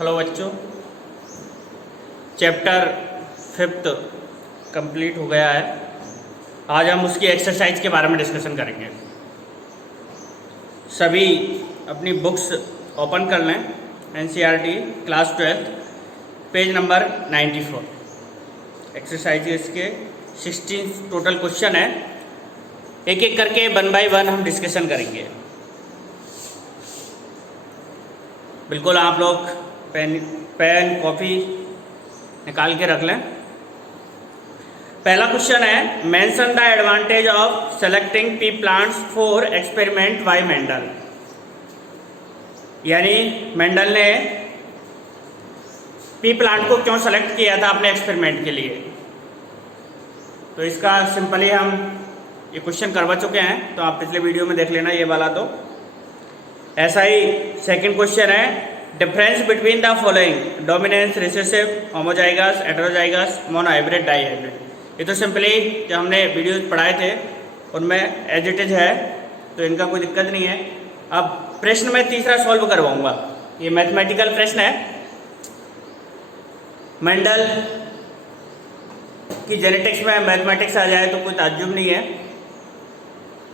Hello बच्चों, chapter 5 complete हो गया है। आज हम उसकी एक्सरसाइज के बारे में डिस्कशन करेंगे। सभी अपनी बुक्स ओपन कर लें। NCERT class 12 page number 94। Exercise इसके 16 टोटल क्वेश्चन है। एक एक करके 1 बाय 1 हम डिस्कशन करेंगे। बिल्कुल आप लोग पेन कॉपी निकाल के रख लें। पहला क्वेश्चन है, mention the advantage of selecting P plants for experiment bye Mendel. यानी मेंडल ने पी प्लांट को क्यों सेलेक्ट किया था अपने एक्सपेरिमेंट के लिए। तो इसका सिंपली हम ये क्वेश्चन करवा चुके हैं, तो आप पिछले वीडियो में देख लेना ये वाला। तो ऐसा ही सेकंड क्वेश्चन है, difference between the following dominance, recessive, homozygous, heterozygous, monohybrid, dihybrid. ये तो सिंपली जो हमने वीडियो पढ़ाए थे उनमें एज इट इज है, तो इनका कोई दिक्कत नहीं है। अब प्रश्न मैं तीसरा सॉल्व करवाऊंगा। ये मैथमेटिकल प्रश्न है। मेंडल की जेनेटिक्स में मैथमेटिक्स आ जाए तो कोई ताज्जुब नहीं है,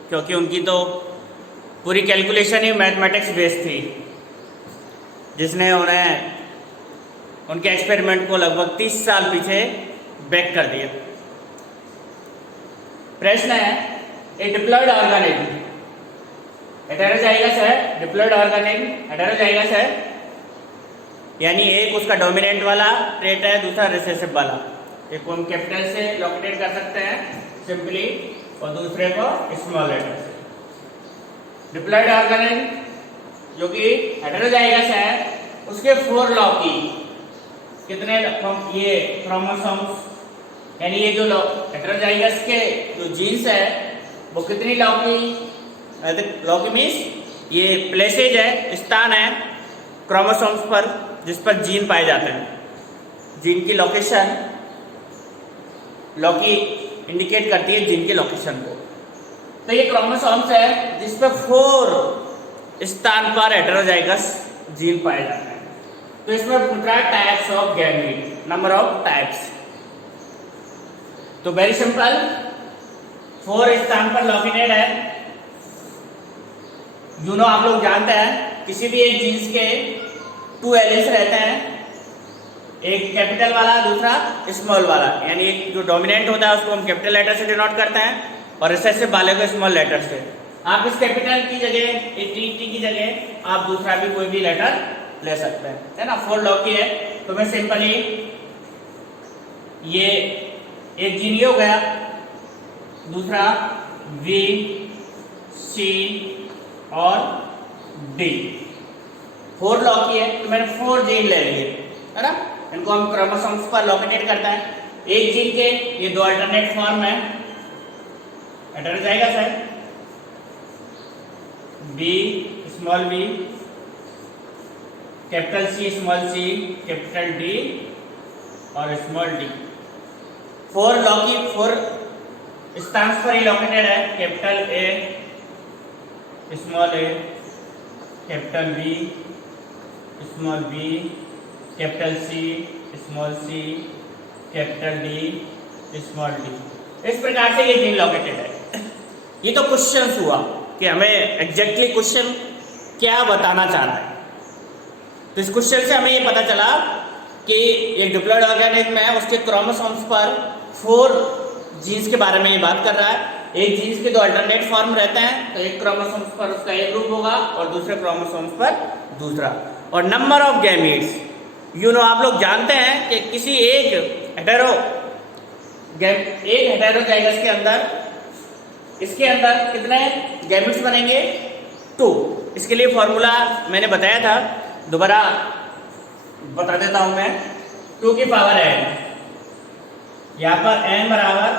क्योंकि उनकी तो पूरी कैलकुलेशन ही मैथमेटिक्स बेस्ड थी, जिसने उन्हें उनके एक्सपेरिमेंट को लगभग 30 साल पीछे बैक कर दिया। प्रश्न है, ए डिप्लॉयड ऑर्गेनिज्म हेटेरोजाइगस है, डिप्लॉयड ऑर्गेनिज्म हेटेरोजाइगस है, यानी एक उसका डोमिनेंट वाला ट्रेट है, दूसरा रिसेसिव वाला। एक को हम कैपिटल से लोकेट कर सकते हैं सिंपली, और दूसरे को स्मॉल लेटर से। डिप्लॉयड ऑर्गेनिज्म जो कि हेटेरोजाइगस है, उसके 4 लॉकी कितने, ये क्रोमोसोम्स, यानी ये जो हेटेरोजाइगस के जो जीन्स है वो कितनी लॉकी मीन्स ये प्लेसेज है, स्थान है क्रोमोसोम्स पर जिस पर जीन पाए जाते हैं। जीन की लोकेशन, लॉकी इंडिकेट करती है जीन की लोकेशन को। तो ये क्रोमोसोम्स है जिस पर 4 स्थान पर हेटेरोजाइगस जीन पाए जाते हैं। तो इसमें पूछ रहा है types of gamete, number of types. तो वेरी सिंपल, 4 स्थान पर लोकेटेड है। यूनो आप लोग जानते हैं किसी भी एक जीन्स के 2 एलिस रहते हैं, एक कैपिटल वाला दूसरा स्मॉल वाला। यानी एक जो डोमिनेंट होता है उसको हम कैपिटल लेटर से डिनोट करते हैं और रिसेसिव वाले को स्मॉल लेटर से। आप इस कैपिटल की जगह, टी की जगह आप दूसरा भी कोई भी लेटर ले सकते हैं, है ना। 4 लॉकी है, तो मैं सिंपली ये एक जीन हो गया, दूसरा वी, सी और डी। 4 लॉकी है, तो मैंने 4 जीन ले लिए, है ना। इनको हम क्रोमोसोम्स पर लोकेटेड करते हैं। एक जीन के ये 2 अल्टरनेट फॉर्म है, हेटेरोजाइगस है, B small B, capital C small C, capital D और स्मॉल डी। 4 लॉकी 4 स्थान पर ही लोकेटेड है, capital A, small A, capital B, small B, capital C, small C, capital D, small D. इस प्रकार से ये जीन लोकेटेड है। ये तो क्वेश्चन हुआ कि हमें एग्जैक्टली क्वेश्चन क्या बताना चाह रहा है। तो इस क्वेश्चन से हमें ये पता चला कि एक डिप्लॉयड ऑर्गेनिज्म है, उसके क्रोमोसोम्स पर 4 जीन्स के बारे में ये बात कर रहा है। एक जीन्स के 2 अल्टरनेट फॉर्म रहते हैं, तो एक क्रोमोसोम्स पर उसका एक ग्रुप होगा और दूसरे क्रोमोसोम्स पर दूसरा। और नंबर ऑफ गैमीट्स, आप लोग जानते हैं कि किसी एक हेटेरोजाइगस के अंदर, इसके अंदर कितने गैमीट्स बनेंगे, 2। इसके लिए फॉर्मूला मैंने बताया था, दोबारा बता देता हूं मैं। 2 की पावर n, यहां पर n बराबर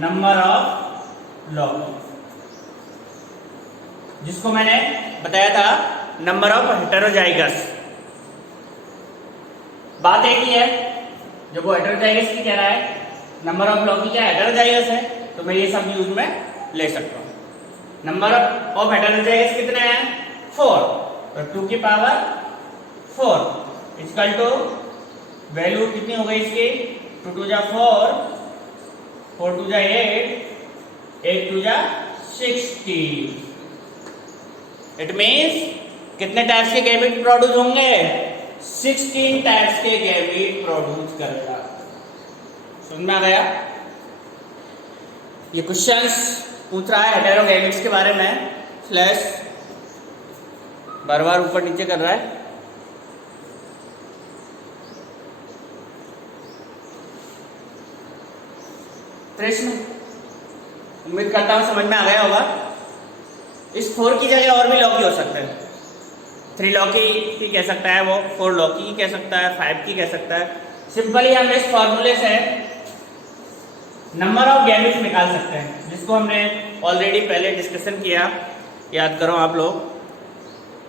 नंबर ऑफ लॉकी, जिसको मैंने बताया था नंबर ऑफ हेटेरोजाइगस। बात एक ही है, जो वो हेटेरोजाइगस की कह रहा है, नंबर ऑफ लॉकी क्या हेटेरोजाइगस है, तो मैं ये सब यूज में ले सकता हूँ। नंबर ऑफ हेटेरोजाइगस कितने हैं, 4, तो 2 की पावर 4 इक्वल टू वैल्यू कितनी हो गई इसकी, 2 2 जा 4, 4 2 जा 8, 8 2 जा 16। इट मीन्स कितने टाइप्स के गैमेट प्रोड्यूस होंगे, 16 टाइप्स के गैमेट प्रोड्यूस करेगा। समझ में आ गया। ये क्वेश्चंस पूछ रहा है हेटेरोगैमेट्स के बारे में, स्लैश बार बार ऊपर नीचे कर रहा है। प्रश्न उम्मीद करता हूं समझ में आ गया होगा। इस 4 की जगह और भी लॉकी हो सकते हैं, 3 लॉकी की कह सकता है वो, 4 लॉकी की कह सकता है, 5 की कह सकता है। सिंपली हम इस फॉर्मूले से नंबर ऑफ गैमेट्स निकाल सकते हैं, जिसको हमने ऑलरेडी पहले डिस्कशन किया, याद करो आप लोग।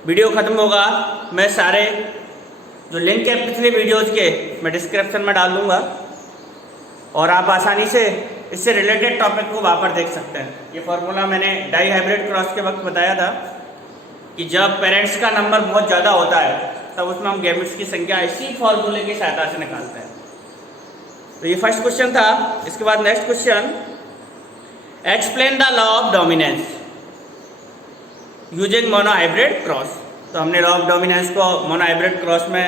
वीडियो खत्म होगा, मैं सारे जो लिंक है पिछले वीडियोज के मैं डिस्क्रिप्शन में डाल दूंगा और आप आसानी से इससे रिलेटेड टॉपिक को वहाँ पर देख सकते हैं। ये फॉर्मूला मैंने डाई हाइब्रिड क्रॉस के वक्त बताया था कि जब पेरेंट्स का नंबर बहुत ज़्यादा होता है तब उसमें हम गैमेट्स की संख्या इसी फॉर्मूले की सहायता से निकालते हैं। तो ये फर्स्ट क्वेश्चन था। इसके बाद next question, explain the law of dominance using mono hybrid cross. तो हमने लॉ ऑफ डोमिनेंस को मोनो हाइब्रिड क्रॉस में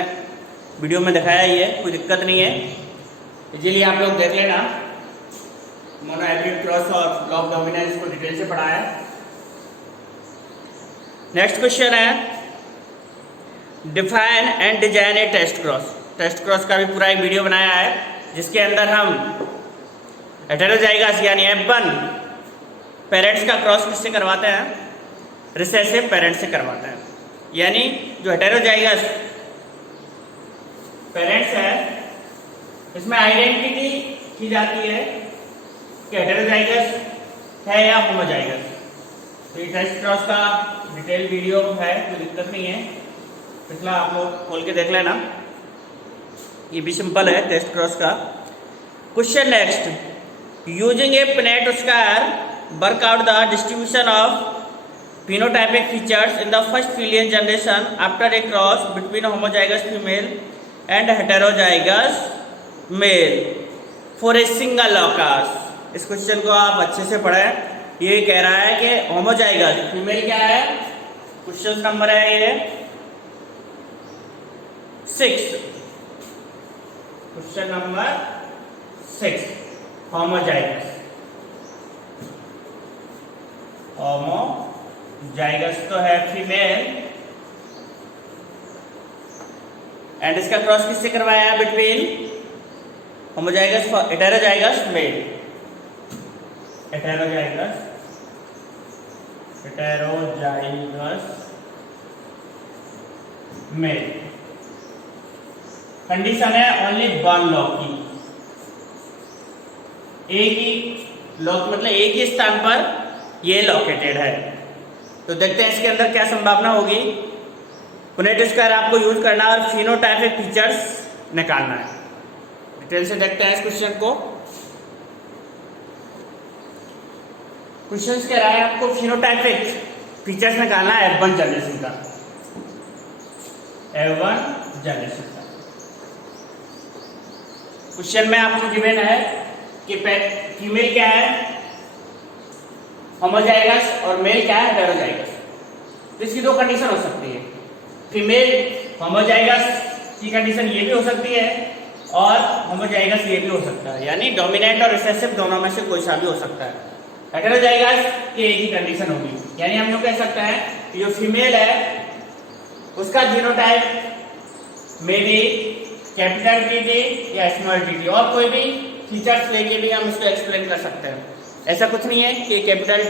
वीडियो में दिखाया ही है, कोई दिक्कत नहीं है, इसीलिए आप लोग देख लेना। मोनो हाइब्रिड क्रॉस और लॉ ऑफ डोमिनेंस को डिटेल से पढ़ा है। नेक्स्ट क्वेश्चन है, define and design a test cross. Test cross का भी पूरा एक वीडियो बनाया है जिसके अंदर हम हेटेरोजाइगस यानी F1 पेरेंट्स का क्रॉस किससे करवाते हैं, रिसेसिव पेरेंट्स से करवाते हैं। यानी जो हेटेरोजाइगस पेरेंट्स है इसमें आइडेंटिटी की जाती है कि हेटेरोजाइगस है या होमोजाइगस। तो ये टेस्ट क्रॉस का डिटेल वीडियो है, कोई दिक्कत नहीं है, पिछला आप लोग खोल के देख लेना। ये भी सिंपल है टेस्ट क्रॉस का। Question next, using A Punnett square work out the distribution of phenotypic features in the first Philian generation after a cross between homozygous female and heterozygous male for a single locus। इस question को आप अच्छे से पढ़ें। ये कह रहा है कि होमोजाइगस फीमेल क्या है, क्वेश्चन नंबर है ये 6, क्वेश्चन नंबर 6, होमोजाइगस। होमोजाइगस तो है फीमेल एंड इसका क्रॉस किससे करवाया है, between homozygous heterozygous male, heterozygous male. Condition है ओनली वन लॉकी, एक ही लॉक मतलब एक ही स्थान पर ये लोकेटेड है। तो देखते हैं इसके अंदर क्या संभावना होगी। पुनेट स्क्वायर आपको यूज करना है और फिनोटाइपिक फीचर्स निकालना है। डिटेल से देखते हैं इस क्वेश्चन को। क्वेश्चन कह रहा है आपको फिनोटाइपिक फीचर्स निकालना है F1 जनरेशन का, F1 जनरेशन का। क्वेश्चन में आपको गिवन है कि फीमेल क्या है होमोजाइगस और मेल क्या है हेटेरोजाइगस। तो इसकी दो कंडीशन हो सकती है, फीमेल होमोजाइगस की कंडीशन ये भी हो सकती है और होमोजाइगस ये भी हो सकता है, यानी डोमिनेंट और रिसेसिव दोनों में से कोई सा भी हो सकता है। हेटेरोजाइगस की एक ही कंडीशन होगी, यानी हम लोग कह सकते हैं कि जो फीमेल है उसका जीनोटाइप में भी कैपिटल टी या स्मॉल टी और कोई भी फीचर्स लेके भी हम इसको एक्सप्लेन कर सकते हैं। ऐसा कुछ नहीं है कि कैपिटल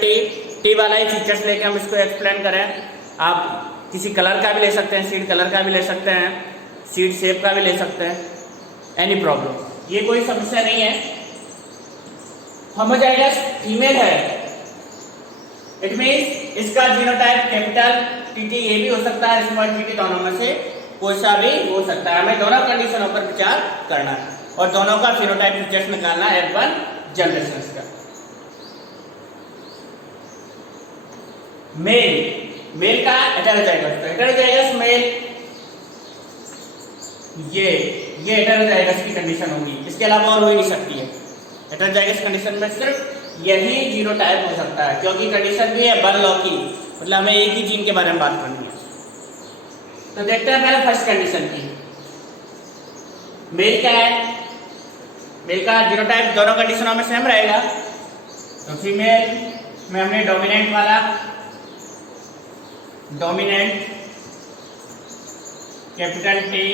टी वाला ही फीचर्स लेके हम इसको एक्सप्लेन करें। आप किसी कलर का भी ले सकते हैं, सीड कलर का भी ले सकते हैं, सीड शेप का भी ले सकते हैं, एनी प्रॉब्लम, ये कोई समस्या नहीं है। होमोजाइगस फीमेल है, इट मीन्स इसका जीनोटाइप कैपिटल टी ये भी हो सकता है, स्मॉल टी दोनों में से कोई सा भी हो सकता है। हमें दोनों कंडीशनों पर विचार करना है और दोनों का फिनोटाइप फीचर्स निकालना है F1 जनरेशन का। मेल मेल का हेटेरोजाइगस, तो हेटेरोजाइगस मेल ये हेटेरोजाइगस की कंडीशन होगी, इसके अलावा और हो ही नहीं सकती है। हेटेरोजाइगस कंडीशन में सिर्फ यही जीनोटाइप हो सकता है, क्योंकि कंडीशन भी है वन लॉ की, मतलब हमें एक ही जीन के बारे में बात करनी है। तो देखते हैं पहले फर्स्ट कंडीशन की। मेल क्या है, मेल का जीनोटाइप दोनों कंडीशनों में सेम रहेगा। तो फीमेल में हमने डोमिनेंट वाला, डोमिनेंट कैपिटल टी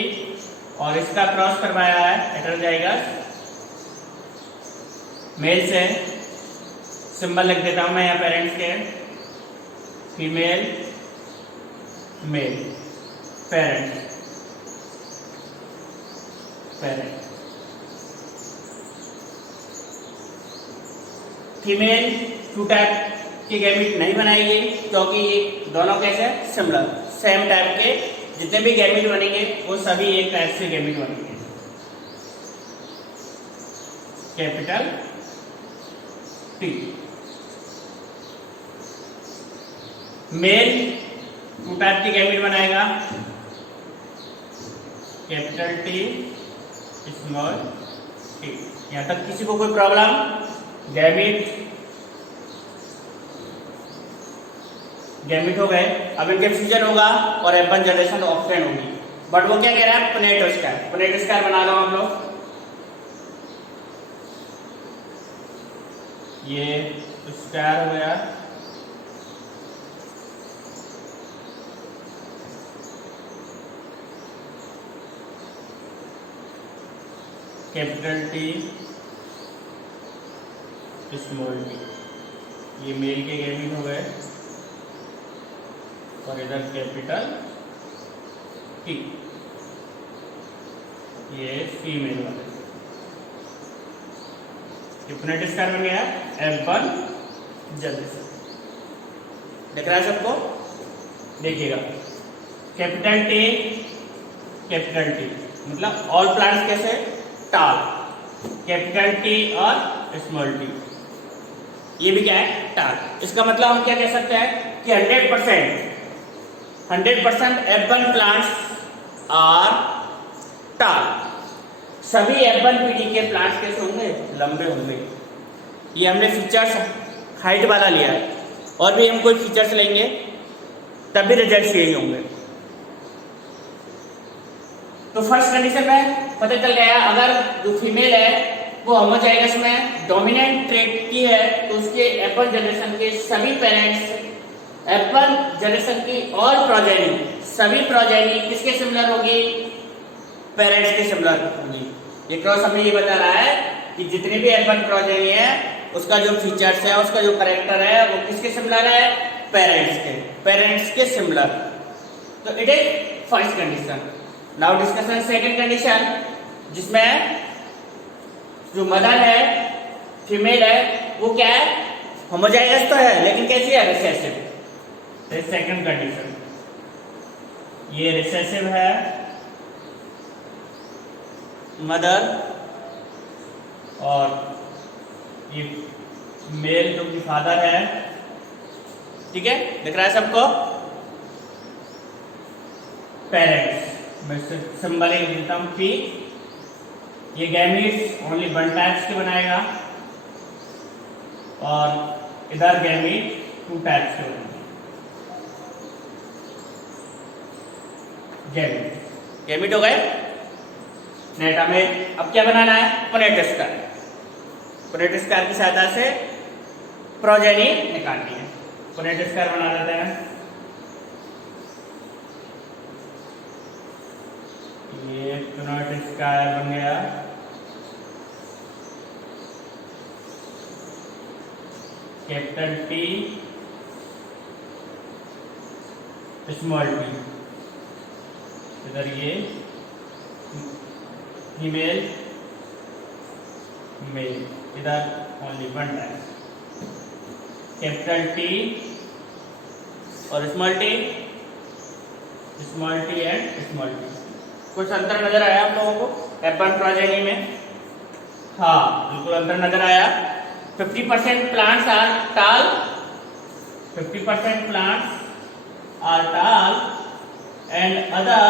और इसका क्रॉस करवाया है हेटेरोजाइगस मेल से। सिंबल लिख देता हूं मैं यहाँ पेरेंट्स के, female male, parent parent. Female two type की गैमीट नहीं बनाएगी, क्योंकि ये दोनों कैसे सिमिलर सेम टाइप के जितने भी गैमीट बनेंगे वो सभी एक टाइप से गैमीट बनेंगे, capital T. Male two type की गैमीट बनाएगा, कैपिटल टी स्मॉल टी। यहां तक किसी को कोई प्रॉब्लम? गैमीट हो गए, अब इनके फ्यूजन होगा और F1 जनरेशन ऑप्टेन होगी। बट वो क्या कह रहा है, पुनेटो स्क्वायर, पुनेटो स्क्वायर बना लो हम लोग। ये स्क्वायर हो गया, कैपिटल टी स्मॉल टी। ये मेल के गैमीट हो गए और इधर कैपिटल टी, ये फीमेल वाले। पुनेटो स्क्वायर बन गया F1 जनरेशन। दिख रहा है सबको? देखिएगा, कैपिटल टी मतलब ऑल प्लांट्स कैसे टाल, कैपिटल टी और स्मॉल टी, ये भी क्या है टाल। इसका मतलब हम क्या कह सकते हैं कि 100% F1 प्लांट्स आर टाल। सभी F1 पीढ़ी के प्लांट्स कैसे होंगे, लंबे होंगे। ये हमने फीचर्स हाइट वाला लिया है, और भी हम कोई फीचर्स लेंगे तब भी रिजल्ट यही होंगे। तो फर्स्ट कंडीशन में पता चल गया, अगर जो फीमेल है वो होमोजाइगस में डोमिनेंट ट्रेट की है, तो उसके F1 जनरेशन के सभी पेरेंट्स, F1 जनरेशन की और प्रोजेनी, सभी प्रोजेनी किसके सिमिलर होगी, पेरेंट्स के सिमिलर होगी। ये क्रॉस हमें ये बता रहा है कि जितनी भी F1 प्रोजेनी है उसका जो फीचर्स है, उसका जो करेक्टर है वो किसके सिमिलर है, पेरेंट्स के सिमिलर। तो it is first condition. Now discussion second condition, जिसमें जो मदर है, फीमेल है, वो क्या है, होमोजाइगस तो है लेकिन कैसी है, रिसेसिव। सेकंड कंडीशन, ये रिसेसिव है, मदर और ये मेल जो कि फादर है। ठीक है, दिख रहा है सबको? पेरेंट्स मैं सिंबल एक देता हूं पी। ये गैमीट्स ओनली वन टाइप्स के बनाएगा और इधर गैमीट टू टाइप्स के बनाएगा। गैमीट हो गए। नेट हमें अब क्या बनाना है, पुनेटो स्क्वायर। पुनेटो स्क्वायर की सहायता से प्रोजेनी निकालनी है। पुनेटो स्क्वायर बना देते हैं। ये पुनेटो स्क्वायर बन गया, कैपिटल टी स्मॉल टी, इधर ये फीमेल मेल, इधर only one type, capital T और small T and small T. कुछ अंतर नजर आया आप लोगों को F1 प्रोजेनी में? हाँ, बिल्कुल अंतर नजर आया। 50% प्लांट्स आर टाल, 50% plants are tall and other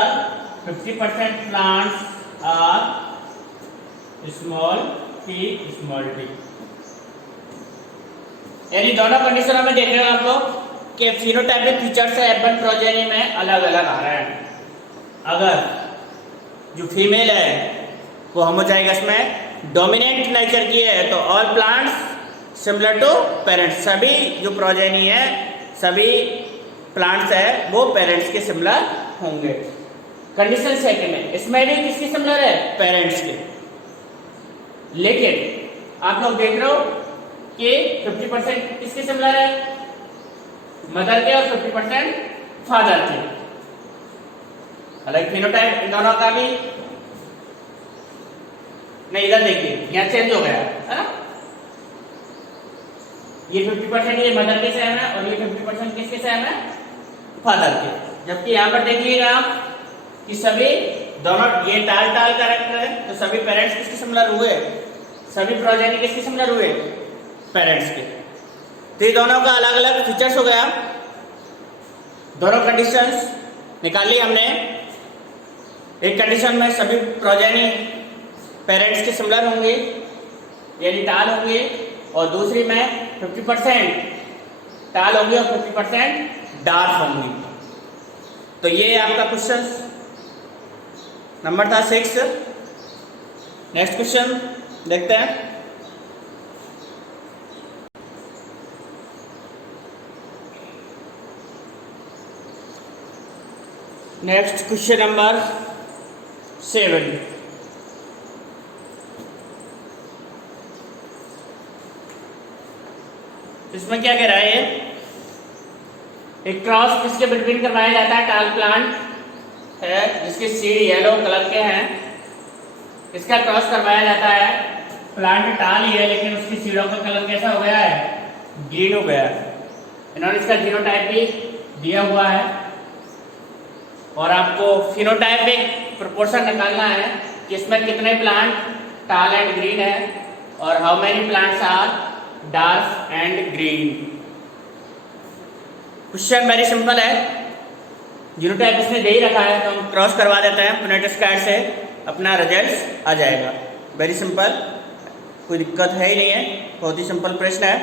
50% plants are small t। यानी दोनों कंडीशनों में देख रहे हो आप लोग कि फिनोटाइपिक फीचर्स है F1 प्रोजेनी में अलग अलग आ रहे हैं। अगर जो फीमेल है वो होमोजाइगस में डोमिनेंट नेचर की है तो all plants similar to parents, सभी जो प्रोजेनी है सभी प्लांट्स है वो पेरेंट्स के सिमिलर होंगे। कंडीशन सेकंड है, इसमें भी किसके सिमिलर है? पेरेंट्स के। लेकिन आप लोग देख रहे हो कि 50% किसके सिमिलर है? मदर के और 50% फादर के। अलग फिनोटाइप इन दोनों का भी नहीं, इधर देखिए यहाँ चेंज हो गया है ना, ये 50% ये मदर के सेम है और ये 50% किसके सेम है? फादर के। जबकि यहाँ पर देखिएगा आप कि सभी दोनों ये टाल टाल कैरेक्टर है तो सभी पेरेंट्स किसके सिमिलर हुए? सभी प्रोजेनी किसके सिमिलर हुए? पेरेंट्स के। तो ये दोनों का अलग अलग फीचर्स हो गया। दोनों कंडीशंस निकाल ली हमने। एक कंडीशन में सभी प्रोजेनी पेरेंट्स के सिमिलर होंगे यानी टाल होंगे, और दूसरी में 50% टाल होंगे और 50% डार्क होंगे। तो ये आपका क्वेश्चन नंबर था 6। नेक्स्ट क्वेश्चन देखते हैं। Next question number 7। इसमें क्या कह रहा है? एक क्रॉस किसके बिटवीन करवाया जाता है? टाल प्लांट है जिसके सीड येलो कलर के हैं, इसका क्रॉस करवाया जाता है। प्लांट टाल ही है लेकिन उसकी सीडों का कलर कैसा हो गया है? ग्रीन हो गया है। इन्होंने इसका जीनोटाइप भी दिया हुआ है और आपको फिनोटाइपिक प्रोपोर्शन निकालना है कि इसमें कितने प्लांट टाल एंड ग्रीन है और how many plants are dark and green. Question very simple है, जीनोटाइप इसने दे ही रखा है तो हम क्रॉस करवा देते हैं फोनेटिक कार्ड से, अपना रिजल्ट आ जाएगा। वेरी सिंपल, कोई दिक्कत है ही नहीं है, बहुत ही सिंपल प्रश्न है।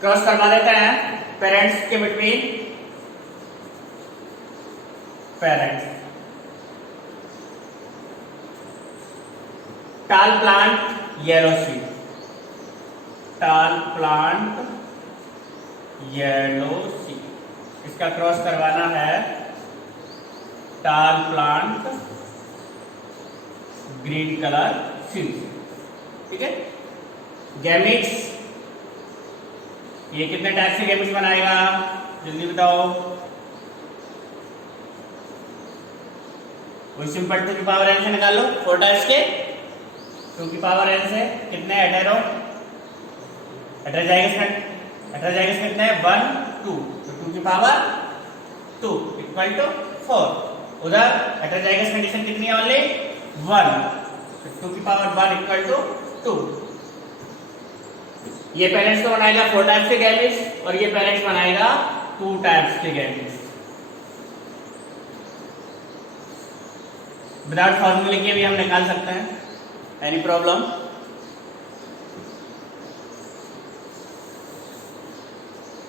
क्रॉस करवा देते हैं पेरेंट्स के बिटवीन पेरेंट्स। टाल प्लांट येलो सीड, टाल प्लांट येलो सीड, इसका क्रॉस करवाना है टाल प्लांट ग्रीन कलर सीड। ठीक है। गैमिट्स, ये कितने टाइप से गैमिट्स बनाएगा जल्दी बताओ? वही सिंपल 2 की पावर n से निकाल लो। 4 टाइप्स के 2 की पावर n से कितने हेटेरो हेटेरोजाइगस कितने हैं? 1 2, तो 2 की पावर 2 इक्वल टू 4। उधर हेटेरोजाइगस कंडीशन कितनी है? ओनली 1, तो 2 की पावर 1 इक्वल टू 2। ये पेरेंट्स को बनाएगा 4 टाइप्स के गैमेट्स और ये पेरेंट्स बनाएगा 2 टाइप्स के गैमेट्स। विदाउट फॉर्मूले के भी हम निकाल सकते हैं, एनी प्रॉब्लम?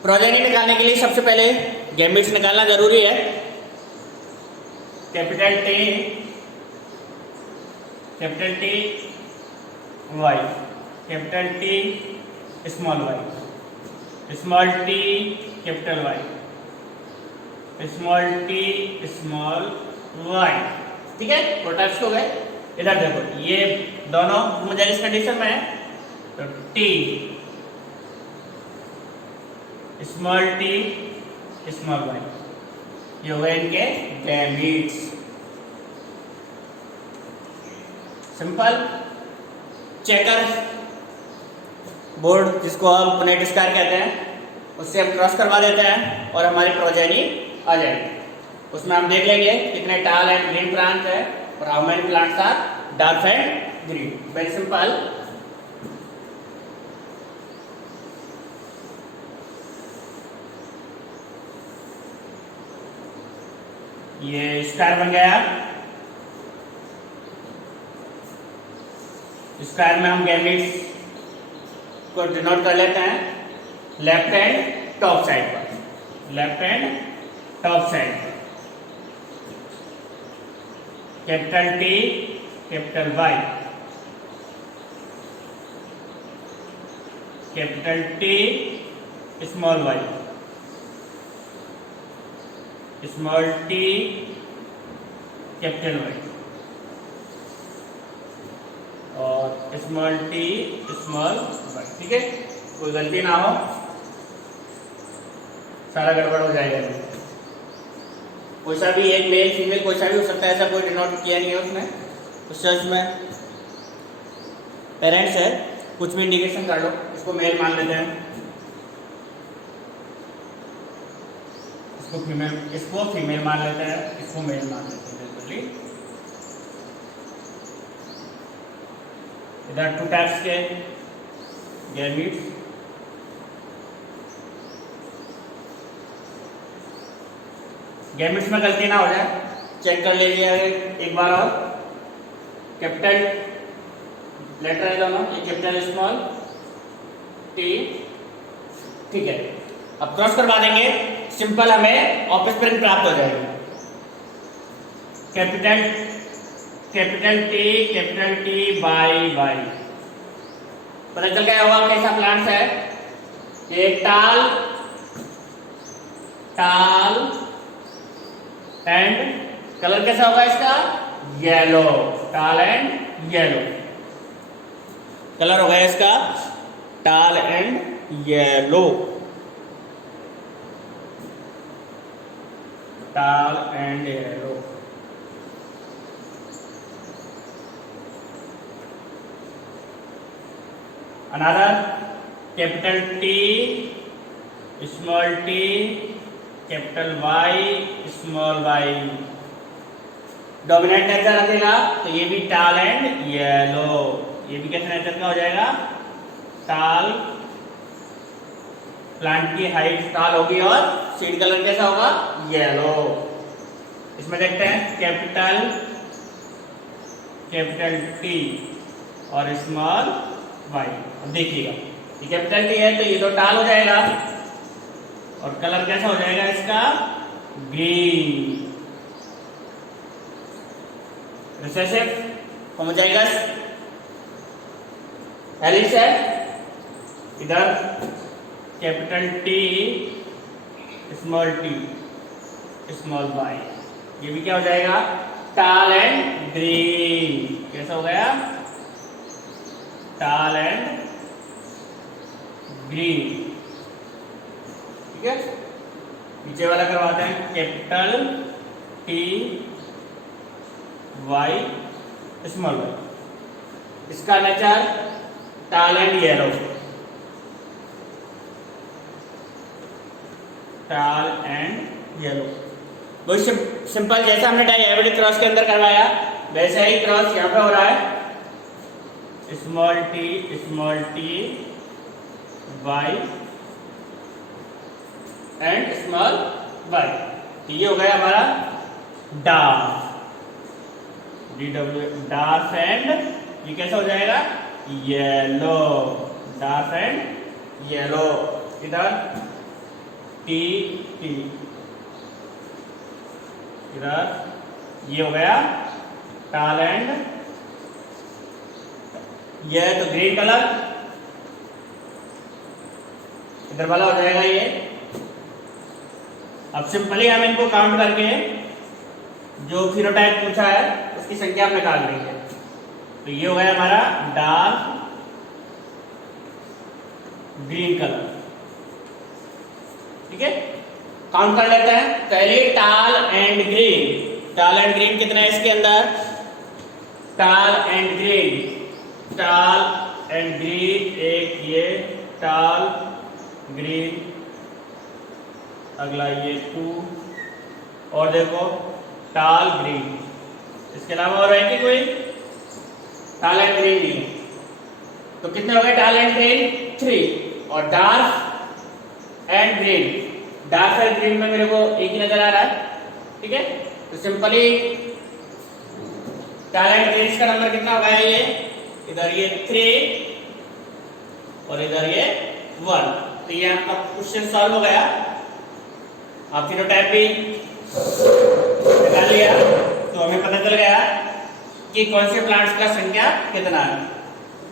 प्रोजेनी निकालने के लिए सबसे पहले गैमेट्स निकालना जरूरी है। Capital T Y, capital T small Y, small T capital Y, small T small Y. ठीक है, 4 टाइप्स हो गए। इधर देखो ये दोनों होमोजेनियस कंडीशन में है तो T small T small Y, ये हो गए इनके गैमेट्स। सिंपल चेकर बोर्ड जिसको हम पुनेट स्क्वायर कहते हैं उससे हम क्रॉस करवा देते हैं और हमारी प्रोजेनी आ जाएगी। उसमें हम देख लेंगे कितने टाल एंड ग्रीन प्लांट है और how many plants are dark and green. Very simple. ये स्क्वायर बन गया। स्क्वायर में हम गैमेट्स को डिनोट कर लेते हैं लेफ्ट हैंड टॉप साइड पर, लेफ्ट हैंड टॉप साइड पर capital T capital Y, capital T small Y, small T capital Y और स्मॉल टी स्मॉल वाई। ठीक है, कोई गलती ना हो, सारा गड़बड़ हो जाएगा। कोई सा भी एक मेल फीमेल कोई सा भी हो सकता है, ऐसा कोई डिनोट किया नहीं है उसमें। तो सर्च में पेरेंट्स है, कुछ भी इंडिकेशन कर लो, इसको मेल मान लेते हैं, इसको फीमेल मान लेते हैं, इसको मेल मान लेते हैं। बिल्कुल इधर टू टाइप्स के गैमीट्स, गैमेट्स में गलती ना हो जाए, चेक कर लीजिए एक बार और। कैपिटल लेटर है दोनों, ये कैपिटल स्मॉल टी। ठीक है, अब क्रॉस करवा देंगे, सिंपल हमें ऑफस्प्रिंग प्राप्त हो जाएगी। कैपिटल टी बाई बाई, पता चल गया होगा कैसा प्लांट्स है। ये टाल एंड कलर कैसा होगा इसका, yellow, tall and yellow colour होगा इसका, tall and yellow, tall and yellow. Another capital T small T capital Y small Y, dominant nature रखेगा तो ये भी टाल एंड येलो, ये भी कैसे नेचर का हो जाएगा, टाल। प्लांट की हाइट टाल होगी और सीड कलर कैसा होगा, येलो। इसमें देखते हैं कैपिटल टी और स्मॉल वाई। अब देखिएगा ये कैपिटल टी है तो ये तो टाल हो जाएगा और कलर कैसा हो जाएगा इसका, ग्रीन। रिसेसिव होमोजाइगस हेलिक्स है, इधर कैपिटल टी स्मॉल वाई, ये भी क्या हो जाएगा, टाल एंड ग्रीन। कैसा हो गया, टाल एंड ग्रीन। ठीक है, नीचे वाला करवाते हैं, capital T Y small Y, इसका nature tall and yellow, tall and yellow. बहुत सिंपल, जैसा हमने डायएबेटिक क्रॉस के अंदर करवाया वैसे ही क्रॉस यहाँ पे हो रहा है, small T Y and small Y. ये हो गया हमारा डार्क, डार्क एंड ये कैसा हो जाएगा, येलो, डार्क एंड येलो। इधर टी इधर ये हो गया टाल एंड, ये तो ग्रीन कलर, इधर वाला हो जाएगा ये। अब सिंपली हम इनको काउंट करके जो फिनोटाइप पूछा है उसकी संख्या हम निकाल लेंगे। तो ये हो गया हमारा डार्क ग्रीन कलर। ठीक है, काउंट कर लेते हैं। पहले टाल एंड ग्रीन कितना है इसके अंदर, टाल एंड ग्रीन एक ये टाल ग्रीन, अगला ये 2 और देखो टाल ग्रीन। इसके अलावा और है कि कोई टाल एंड ग्रीन नहीं, तो कितने हो गए टाल एंड ग्रीन 3 और डार्क एंड ग्रीन में मेरे को एक ही नजर आ रहा है। ठीक है, तो सिंपली टैलेंट ग्रीन का नंबर कितना होगा ये, इधर ये 3 और इधर ये 1। तो ये आपका क्वेश्चन सॉल्व हो गया। आप फिनोटाइप भी निकाल लिया तो हमें पता चल गया कि कौन से प्लांट्स का संख्या कितना है।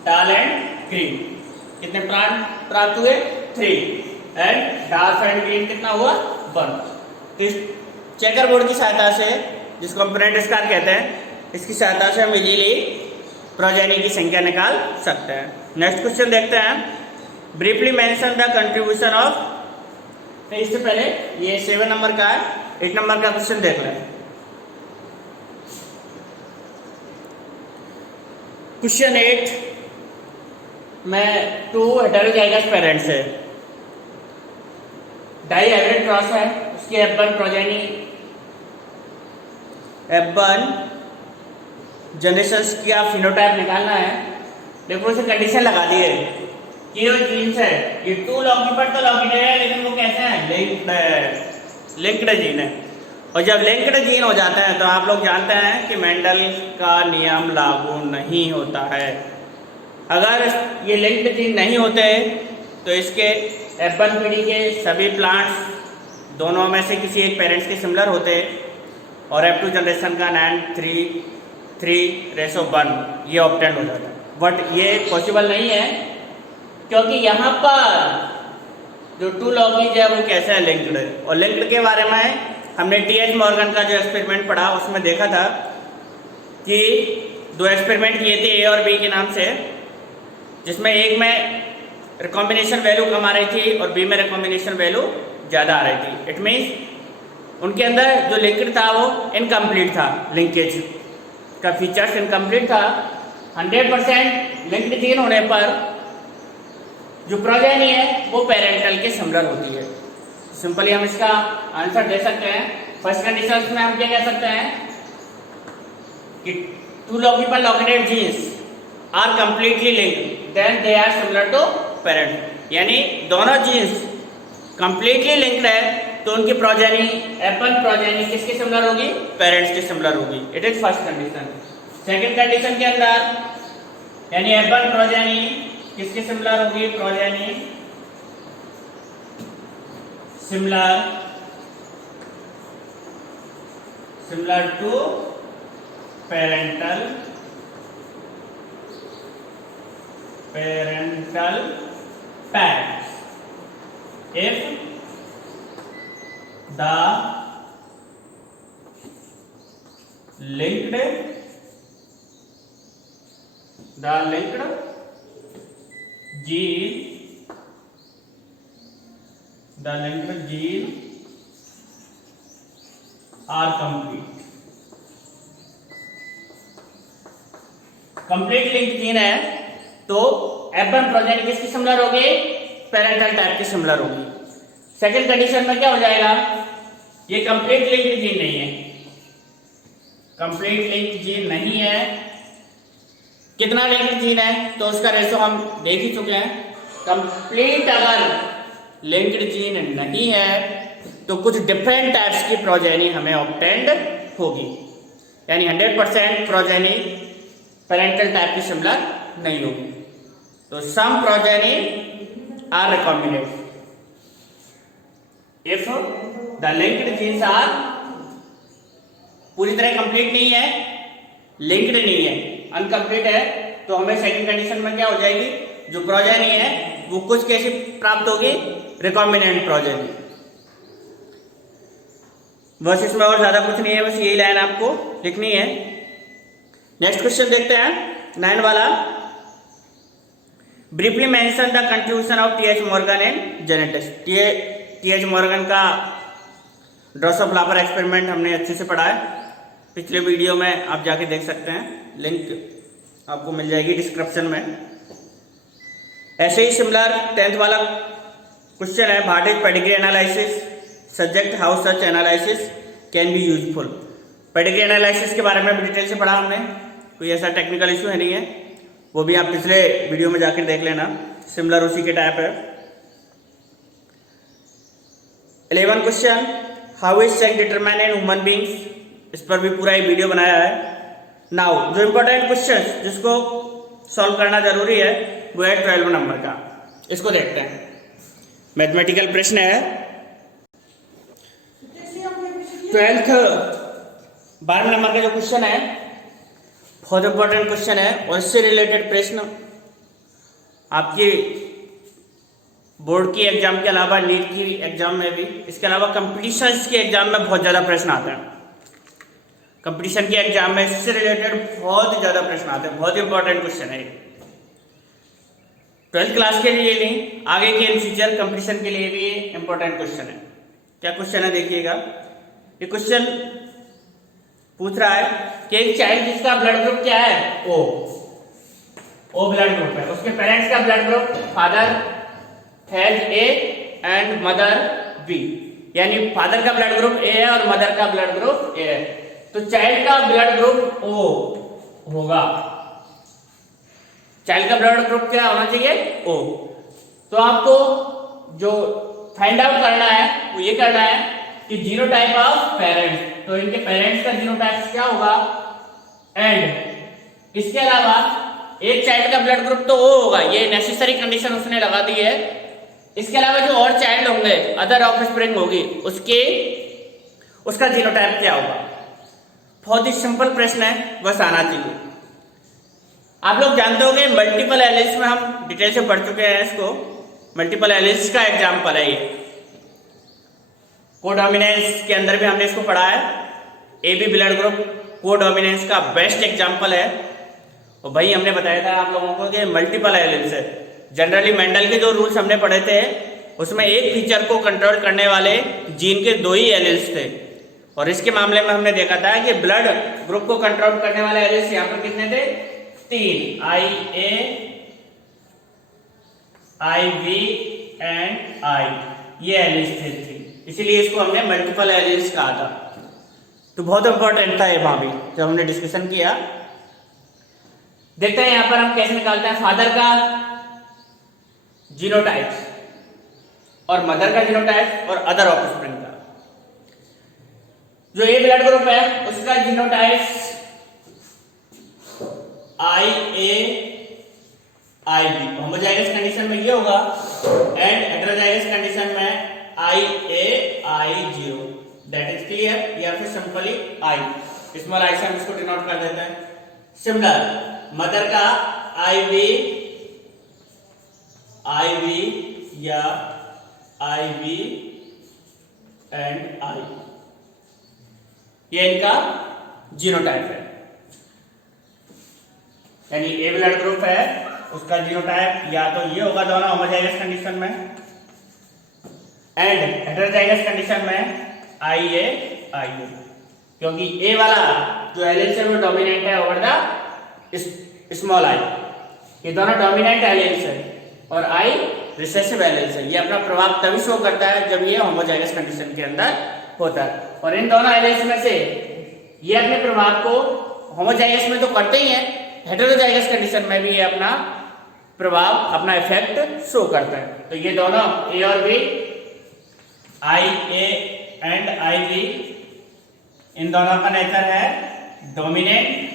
टाल एंड ग्रीन कितने प्लांट प्राप्त हुए, 3 एंड डार्क एंड ग्रीन कितना हुआ, 1। इस चेकर बोर्ड की सहायता से, जिसको हम प्रिंट स्टार कहते हैं, इसकी सहायता से हम इजीली प्रोजेनी की संख्या निकाल सकते हैं। नेक्स्ट क्वेश्चन देखते हैं। Briefly mention the contribution of, तो इससे पहले ये 7 नंबर का है, 8 नंबर का क्वेश्चन देख लें। क्वेश्चन 8 में 2 हेटेरोजाइगस पेरेंट्स है, डाई हाइब्रिड क्रॉस है, उसकी F1 प्रोजेनी, F1 जनरेशंस का फिनोटाइप निकालना है। देखो उसे कंडीशन लगा दी है कि जो जीन्स है ये 2 लॉकीपर तो लॉकीटेड है, लेकिन वो कैसे हैं, लिंक्ड जीन है। और जब लिंक्ड जीन हो जाते हैं तो आप लोग जानते हैं कि मेंडल का नियम लागू नहीं होता है। अगर ये लिंक्ड जीन नहीं होते तो इसके F1 पीढ़ी के सभी प्लांट्स दोनों में से किसी एक पेरेंट्स के सिमिलर होते और F2 जनरेशन का 9:3:1 ये ऑब्टेंड हो जाता है। बट ये पॉसिबल नहीं है, क्योंकि यहाँ पर जो 2 लॉकीज है वो कैसे है, लिंक्ड है। और लिंक्ड के बारे में हमने टी.एच. मॉर्गन का जो एक्सपेरिमेंट पढ़ा उसमें देखा था कि 2 एक्सपेरिमेंट किए थे ए और बी के नाम से, जिसमें एक में रिकॉम्बिनेशन वैल्यू कम आ रही थी और बी में रिकॉम्बिनेशन वैल्यू ज़्यादा आ रही थी। इट मीन्स उनके अंदर जो लिंक्ड था वो इनकम्प्लीट था, लिंकेज का फीचर्स इनकम्प्लीट था। 100% लिंक्ड जीन होने पर जो प्रोजेनी है वो पेरेंटल के सिमिलर होती है। सिंपली हम इसका आंसर दे सकते हैं। फर्स्ट कंडीशन में हम क्या कह सकते हैं कि 2 लॉकीपर located genes are completely linked then they are similar to parent, यानी दोनों जीन्स कंप्लीटली लिंक्ड है तो उनकी प्रोजेनी F1 प्रोजेनी किसके सिमिलर होगी, पेरेंट्स के सिमिलर होगी। It is first condition. Second condition के अंदर यानी F1 प्रोजेनी किसके सिमिलर होगी, progeny similar to parental parents if the linked gene are complete linked gene है तो F1 प्रोजेनी किसकी सिमिलर होगी, पेरेंटल टाइप की सिमिलर होगी। सेकंड कंडीशन में क्या हो जाएगा, ये कंप्लीट लिंक्ड जीन नहीं है, कंप्लीट लिंक्ड जीन नहीं है। कितना लिंक्ड जीन है तो उसका रेशो हम देख ही चुके हैं। कंप्लीट अगर लिंक्ड जीन नहीं है तो कुछ डिफरेंट टाइप्स की प्रोजेनी हमें ऑब्टेंड होगी, यानी 100% प्रोजेनी पेरेंटल टाइप की सिमिलर नहीं होगी। तो some progeny are recombinant if the linked genes are पूरी तरह कंप्लीट नहीं है, लिंक्ड नहीं है, अनकंप्लीट है, तो हमें सेकंड कंडीशन में क्या हो जाएगी, जो प्रोजेनी है वो कुछ कैसे प्राप्त होगी, रिकॉम्बिनेंट प्रोजेनी। बस इसमें और ज्यादा कुछ नहीं है, बस यही लाइन आपको लिखनी है। नेक्स्ट क्वेश्चन देखते हैं 9 वाला। Briefly mention the contribution of TH. Morgan in genetics. TH. Morgan का ड्रोसोफ्लावर एक्सपेरिमेंट हमने अच्छे से पढ़ा है, पिछले वीडियो में आप जाके देख सकते हैं, लिंक आपको मिल जाएगी डिस्क्रिप्शन में। ऐसे ही सिमिलर 10th वाला क्वेश्चन है, what is pedigree analysis, subject how such analysis can be useful. Pedigree analysis के बारे में भी डिटेल से पढ़ा हमने, कोई ऐसा टेक्निकल इशू है नहीं है, वो भी आप पिछले वीडियो में जाकर देख लेना, सिमिलर उसी के टाइप है। 11 question, how is sex determine in human beings. इस पर भी पूरा एक वीडियो बनाया है। नाउ जो इम्पोर्टेंट क्वेश्चन जिसको सॉल्व करना जरूरी है वो है 12 नंबर का। इसको देखते हैं। मैथमेटिकल प्रश्न है 12 नंबर का जो क्वेश्चन है बहुत इंपॉर्टेंट क्वेश्चन है और इससे रिलेटेड प्रश्न आपकी बोर्ड की एग्जाम के अलावा नीट की एग्जाम में भी, इसके अलावा कंपटीशंस के एग्जाम में बहुत ज़्यादा प्रश्न आते हैं। कंपटीशन के एग्जाम में इससे रिलेटेड बहुत ज़्यादा प्रश्न आते हैं। बहुत इंपॉर्टेंट क्वेश्चन है 12th क्लास के लिए नहीं, आगे के इन फ्यूचर कंपटीशन के लिए भी इंपॉर्टेंट क्वेश्चन है। क्या क्वेश्चन है देखिएगा। ये क्वेश्चन पूछ रहा है कि एक चाइल्ड जिसका ब्लड ग्रुप क्या है ओ ब्लड ग्रुप है, उसके पेरेंट्स का blood group father has A and mother B, यानी फादर का ब्लड ग्रुप ए है और मदर का ब्लड ग्रुप ए है। तो चाइल्ड का ब्लड ग्रुप ओ होगा। चाइल्ड का ब्लड ग्रुप क्या होना चाहिए ओ। तो आपको जो फाइंड आउट करना है वो ये करना है कि जीनोटाइप ऑफ पेरेंट्स, तो इनके पेरेंट्स का जीनोटाइप क्या होगा, एंड इसके अलावा एक चाइल्ड का ब्लड ग्रुप तो ओ होगा, ये नेसेसरी कंडीशन उसने लगा दी है। इसके अलावा जो और चाइल्ड होंगे, अदर ऑफस्प्रिंग होगी, उसका जीनोटाइप क्या होगा। बहुत ही सिंपल प्रश्न है, बस आना चाहिए। आप लोग जानते होंगे मल्टीपल एलिस में हम डिटेल से पढ़ चुके हैं इसको। मल्टीपल एलिस का एग्जाम्पल है ये। कोडोमिनेंस के अंदर भी हमने इसको पढ़ा है। AB ब्लड ग्रुप कोडोमिनेंस का बेस्ट एग्जाम्पल है। और भाई हमने बताया था आप लोगों को कि मल्टीपल एलिस है। जनरली मेंडल के जो रूल्स हमने पढ़े थे उसमें एक फीचर को कंट्रोल करने वाले जीन के 2 ही एलिल्स थे, और इसके मामले में हमने देखा था कि ब्लड ग्रुप को कंट्रोल करने वाले एलिल्स यहाँ पर कितने थे, 3, IA, IV एंड I, ये एलिल्स थे 3, इसीलिए इसको हमने मल्टीपल एलिल्स कहा था। तो बहुत इंपॉर्टेंट था ये वहां भी जब हमने डिस्कशन किया। देखते हैं यहाँ पर हम कैसे निकालते हैं फादर का जीनोटाइप और मदर का जीनोटाइप और अदर ऑफस्प्रिंग का। जो ए ब्लड ग्रुप है उसका genotype IA IB, homozygous condition में ये होगा, एंड हेटेरोजाइगस कंडीशन में IA I0। That is clear, या फिर सिंपली I, स्मॉल I से हम इसको डिनोट कर देते हैं। सिमिलर मदर का IB या IB एंड I, ये इनका जीनोटाइप है। यानी ए ब्लड ग्रुप है उसका जीनोटाइप या तो ये होगा दोनों होमोजाइगस कंडीशन में, एंड हेटेरोजाइगस कंडीशन में IA IO, क्योंकि ए वाला जो एलिल्स है वो डोमिनेंट है ओवर द स्मॉल I। ये दोनों डोमिनेंट एलिल्स है और I रिसेसिव एलिल्स है। ये अपना प्रभाव तभी शो करता है जब ये होमोजाइगस कंडीशन के अंदर होता है, और इन दोनों एलिल्स में से ये अपने प्रभाव को होमोजाइगस में तो करते ही हैं, हेटेरोजाइगस कंडीशन में भी ये अपना प्रभाव, अपना इफेक्ट शो करता है। तो ये दोनों ए और बी, IA एंड IB, इन दोनों का नेचर है dominant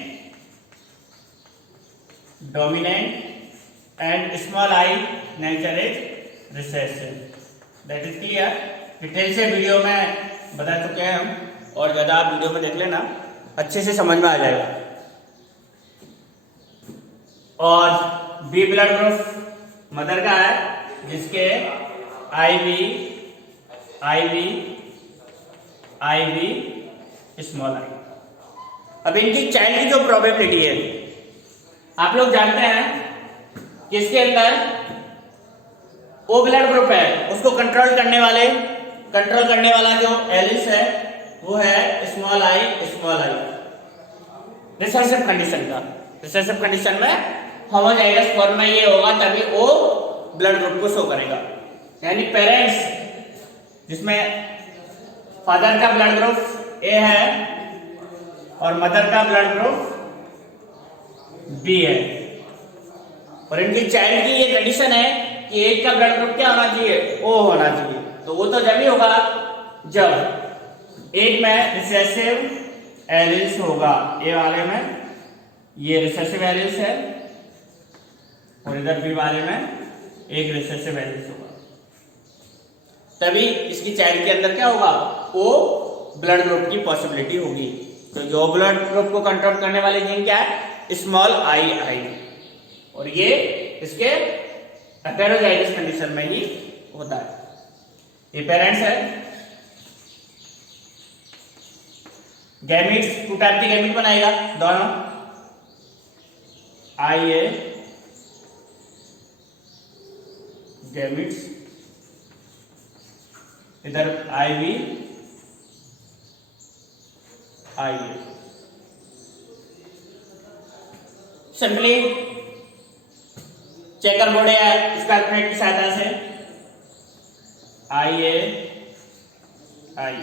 and small I nature is recessive. That is clear. Detail से वीडियो में बता चुके हैं हम, और ज्यादा आप वीडियो में देख लेना, अच्छे से समझ में आ जाएगा। और बी ब्लड ग्रुप मदर का है जिसके IB स्मॉल I। अब इनकी चाइल्ड की जो प्रोबेबिलिटी है आप लोग जानते हैं कि इसके अंदर ओ ब्लड ग्रुप है, उसको कंट्रोल करने वाला जो एलिस है वो है स्मॉल I। रिसेसिव कंडीशन का, रिसेसिव कंडीशन में होमोजाइगस फॉर्म में ये होगा तभी ओ ब्लड ग्रुप को शो करेगा। यानी पेरेंट्स जिसमें फादर का ब्लड ग्रुप ए है और मदर का ब्लड ग्रुप बी है, और इनकी चाइल्ड की ये कंडीशन है कि एक का ब्लड ग्रुप क्या होना चाहिए, ओ होना चाहिए। तो वो तो जब ही होगा जब एक में रिसेसिव एलिल्स होगा, ए वाले में ये रिसेसिव एलिल्स है और इधर बी वाले में एक रिसेसिव एलिल्स होगा, तभी इसकी चाइल्ड के अंदर क्या होगा, ओ ब्लड ग्रुप की पॉसिबिलिटी होगी। तो जो ब्लड ग्रुप को कंट्रोल करने वाले जीन क्या है, स्मॉल आई आई, और ये इसके हेटेरोजाइगस कंडीशन में ही होता है। ये पेरेंट्स है। गैमिट्स, टू टाइप के गैमिट बनाएगा दोनों, आई ए गैमिट्स, इधर I B I A. Simply checker board या स्कैल्पनेट की सहायता से आई A I,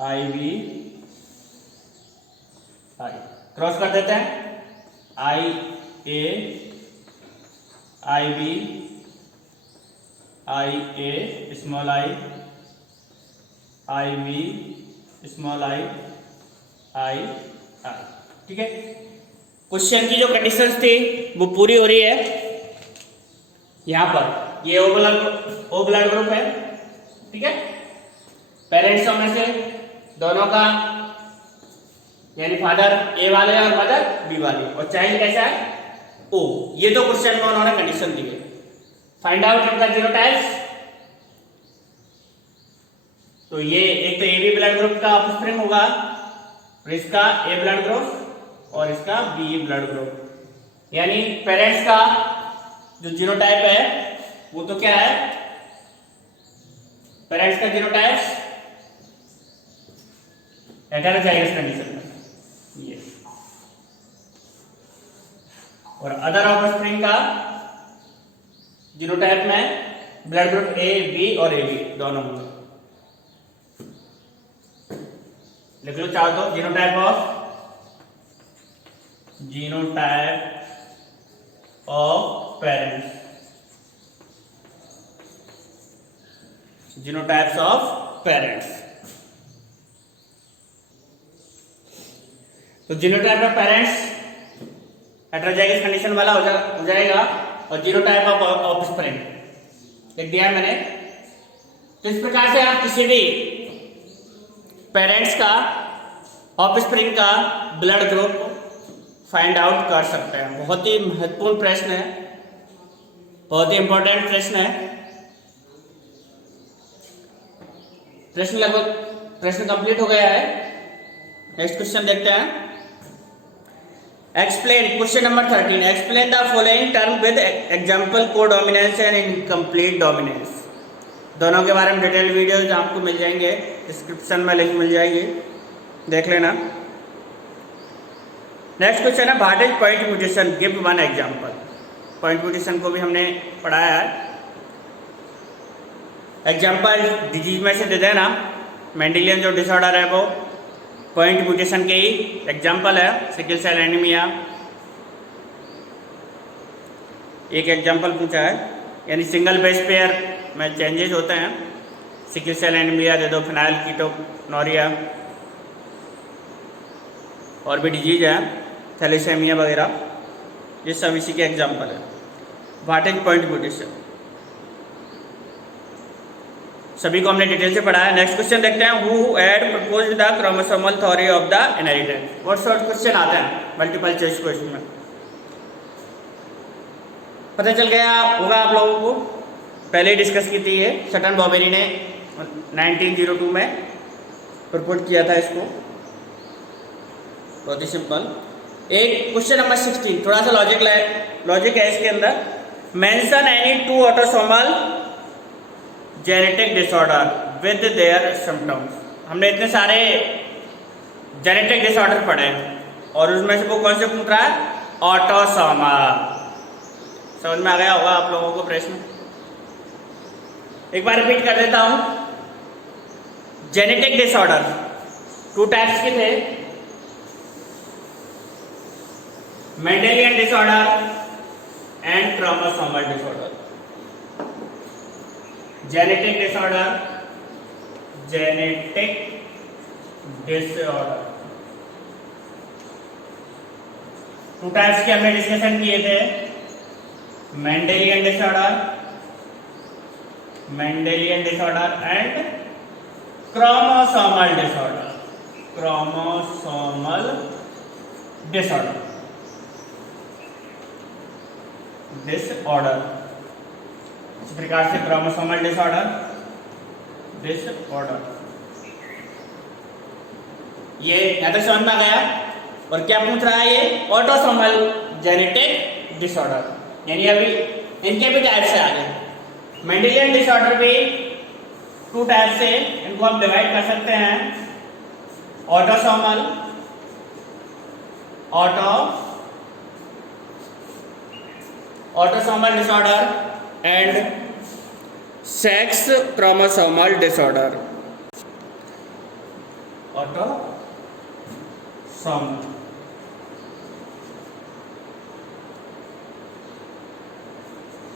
I B I, cross कर देते हैं, I A I B I A small I B small I I. ठीक है, क्वेश्चन की जो कंडीशंस थी वो पूरी हो रही है। यहां पर ये ओ ब्लड ग्रुप है, ठीक है, पेरेंट्स में से दोनों का यानी फादर ए वाले और मदर बी वाली, और चाइल्ड कैसा है, ओ। ये तो क्वेश्चन में उन्होंने कंडीशन दी है। फाइंड आउट इनका जीनोटाइप्स। तो ये एक तो ए बी ब्लड ग्रुप का ऑफस्प्रिंग होगा, और इसका ए ब्लड ग्रुप और इसका बी ब्लड ग्रुप, यानी पेरेंट्स का जो जीनोटाइप है वो तो क्या है, पेरेंट्स का जीनोटाइप्स हेटेरोजाइगस कंडीशन में ये, और अदर ऑफस्प्रिंग का जीनोटाइप में ब्लड ग्रुप ए बी और ए बी दोनों होंगे। लिख लो चाहो तो, genotype of parents, genotypes of parents. तो genotype of parents heterozygous condition वाला हो जाएगा, और जीनोटाइप ऑफ ऑफस्प्रिंग लिख दिया है मैंने। तो इस प्रकार से आप किसी भी पेरेंट्स का ऑफस्प्रिंग का ब्लड ग्रुप फाइंड आउट कर सकते हैं। बहुत ही महत्वपूर्ण प्रश्न है, बहुत ही इंपॉर्टेंट प्रश्न है। प्रश्न कंप्लीट हो गया है। नेक्स्ट क्वेश्चन देखते हैं। Explain, question number 13, explain the following term with example codominance and incomplete dominance. दोनों के बारे में डिटेल वीडियोज आपको मिल जाएंगे, डिस्क्रिप्शन में लिंक मिल जाएगी, देख लेना। नेक्स्ट क्वेश्चन है भार्टेज point mutation, give one example. Point mutation को भी हमने पढ़ाया है। एग्जांपल डिजीज में से दे देना। मेंडेलियन जो डिसऑर्डर है वो पॉइंट म्यूटेशन के ही एग्जांपल है। सिकल सेल एनीमिया एक एग्जांपल पूछा है, यानी सिंगल बेस पेयर में चेंजेस होते हैं। सिकल सेल एनीमिया दे दो, फिनाइल कीटोनूरिया, और भी डिजीज है थैलेसेमिया वगैरह, ये सब इसी के एग्जांपल है। भार्टेज पॉइंट म्यूटेशन सभी को हमने डिटेल से पढ़ा है। नेक्स्ट क्वेश्चन देखते हैं। Who had proposed the chromosomal theory of the inheritance. What sort question आते हैं मल्टीपल चॉइस क्वेश्चन में। पता चल गया होगा आप लोगों को, पहले ही डिस्कस की थी ये। सटन बॉबेरी ने 1902 में प्रपोज किया था इसको। बहुत ही सिंपल। एक क्वेश्चन नंबर 16, थोड़ा सा लॉजिक है इसके अंदर। Mention any two autosomal genetic disorder with their symptoms. हमने इतने सारे जेनेटिक डिसऑर्डर पढ़े और उसमें से वो कौन से पूछ रहा है, ऑटोसोमल। समझ में आ गया होगा आप लोगों को प्रश्न। एक बार रिपीट कर देता हूं। जेनेटिक डिसऑर्डर 2 टाइप्स के थे, Mendelian disorder and chromosomal disorder. Genetic disorder, genetic disorder two types के हमने डिस्कशन किए थे, Mendelian disorder, Mendelian disorder and chromosomal disorder, chromosomal disorder, disorder. इस प्रकार से क्रोमोसोमल डिसऑर्डर, डिसऑर्डर, ये यहां तक समझ में आ गया। और क्या पूछ रहा है ये, ऑटोसोमल जेनेटिक डिसऑर्डर, यानी अभी इनके भी टाइप से आ गए। मेंडेलियन डिसऑर्डर भी टू टाइप से, इनको हम डिवाइड कर सकते हैं, autosomal, autosomal disorder and sex chromosomal disorder. Autosomal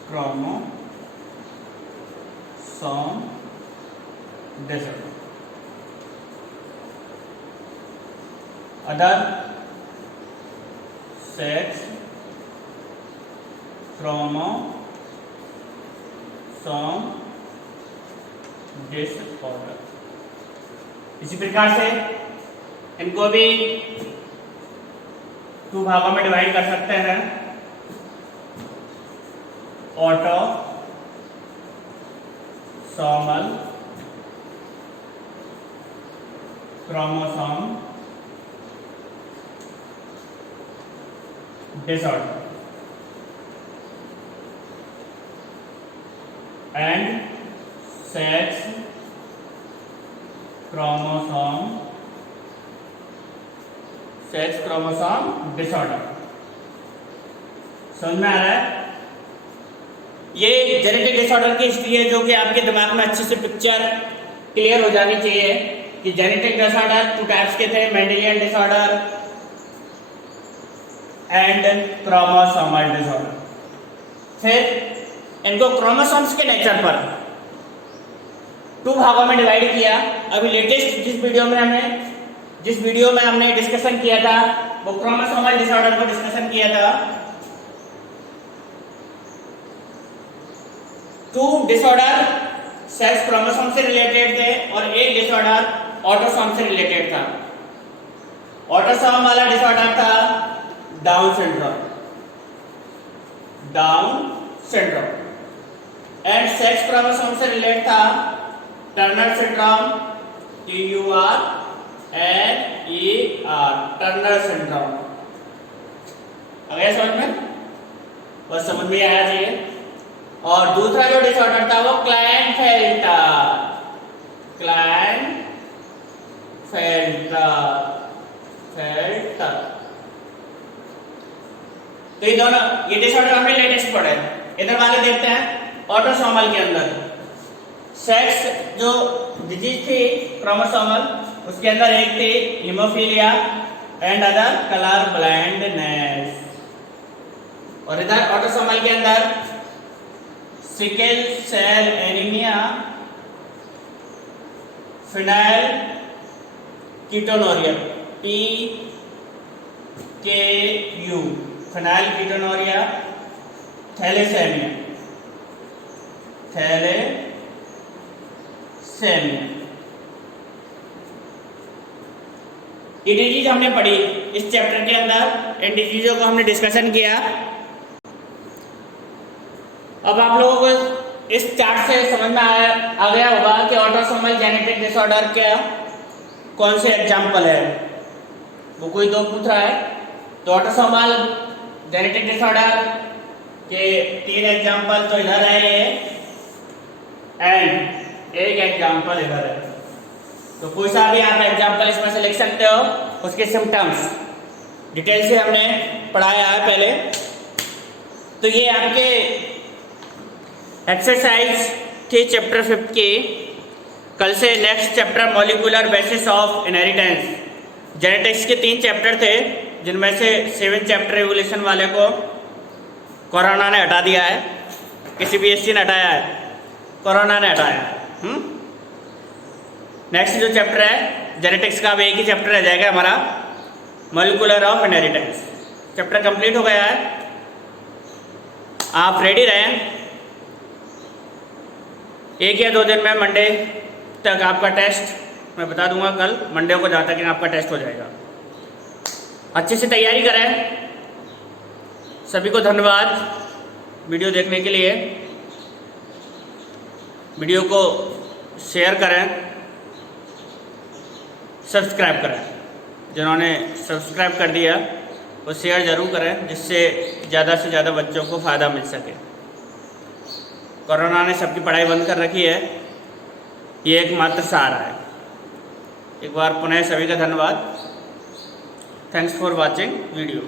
chromosome disorder, other sex chromosome disorder. इसी प्रकार से इनको भी टू भागों में डिवाइड कर सकते हैं, autosomal chromosome disorder and sex chromosome disorder. समझ में आ रहा है? ये जेनेटिक डिसऑर्डर की हिस्ट्री है, जो कि आपके दिमाग में अच्छे से पिक्चर क्लियर हो जानी चाहिए कि जेनेटिक डिसऑर्डर टू टाइप्स के थे, Mendelian disorder and chromosomal disorder. फिर इनको क्रोमोसोम्स के नेचर पर टू भागों में डिवाइड किया। अभी लेटेस्ट जिस वीडियो में हमने डिस्कशन किया था, वो क्रोमोसोमल डिसऑर्डर को डिस्कशन किया था। टू डिसऑर्डर सेक्स क्रोमोसोम से रिलेटेड थे और एक डिसऑर्डर ऑटोसोम से रिलेटेड था। ऑटोसोम वाला डिसऑर्डर था Down syndrome and sex chromosome से रिलेटेड था Turner syndrome, TURNER, Turner syndrome. आ गया समझ में? बस समझ में आया चाहिए। और दूसरा जो डिसऑर्डर था वो क्लाइनफेल्टर। तो ये दोनों, ये डिसऑर्डर हमने लेटेस्ट पढ़े। इधर वाले देखते हैं, ऑटोसोमल के अंदर सेक्स जो डिजीज थी क्रोमोसोमल, उसके अंदर एक थी haemophilia and other colour blindness. और इधर ऑटोसोमल के अंदर sickle cell anaemia, phenylketonuria, PKU, phenylketonuria, thalassaemia. ये डिजीज हमने पढ़ी इस चैप्टर के अंदर, इन डिजीजों को हमने डिस्कशन किया। अब आप लोगों को इस चार्ट से समझ में आ गया होगा कि ऑटोसोमल जेनेटिक डिसऑर्डर क्या कौन से एग्जाम्पल है। वो कोई दो पूछ रहा है, तो ऑटोसोमल जेनेटिक डिसऑर्डर के 3 एग्जाम्पल तो इधर है ये, एंड एक एग्जाम्पल इधर है। तो कोई सा भी आप एग्जाम्पल इसमें से लिख सकते हो। उसके सिम्टम्स डिटेल से हमने पढ़ाया है पहले। तो ये आपके एक्सरसाइज थी चैप्टर 5 की। कल से next chapter molecular basis of inheritance. Genetics के 3 चैप्टर थे, जिनमें से 7 चैप्टर एवोल्यूशन वाले को कोरोना ने हटा दिया है, किसी बीएससी ने हटाया है, कोरोना ने हटाया है। नेक्स्ट जो चैप्टर है जेनेटिक्स का, अब एक ही चैप्टर रह जाएगा हमारा, molecular of inheritance. Chapter complete हो गया है, आप रेडी रहें। 1 या 2 दिन में मंडे तक आपका टेस्ट मैं बता दूंगा, कल मंडे को जहाँ तक आपका टेस्ट हो जाएगा। अच्छे से तैयारी करें। सभी को धन्यवाद वीडियो देखने के लिए। वीडियो को शेयर करें, सब्सक्राइब करें। जिन्होंने सब्सक्राइब कर दिया वो शेयर ज़रूर करें, जिससे ज़्यादा से ज़्यादा बच्चों को फ़ायदा मिल सके। कोरोना ने सबकी पढ़ाई बंद कर रखी है, ये एकमात्र सहारा है। एक बार पुनः सभी का धन्यवाद। Thanks for watching video.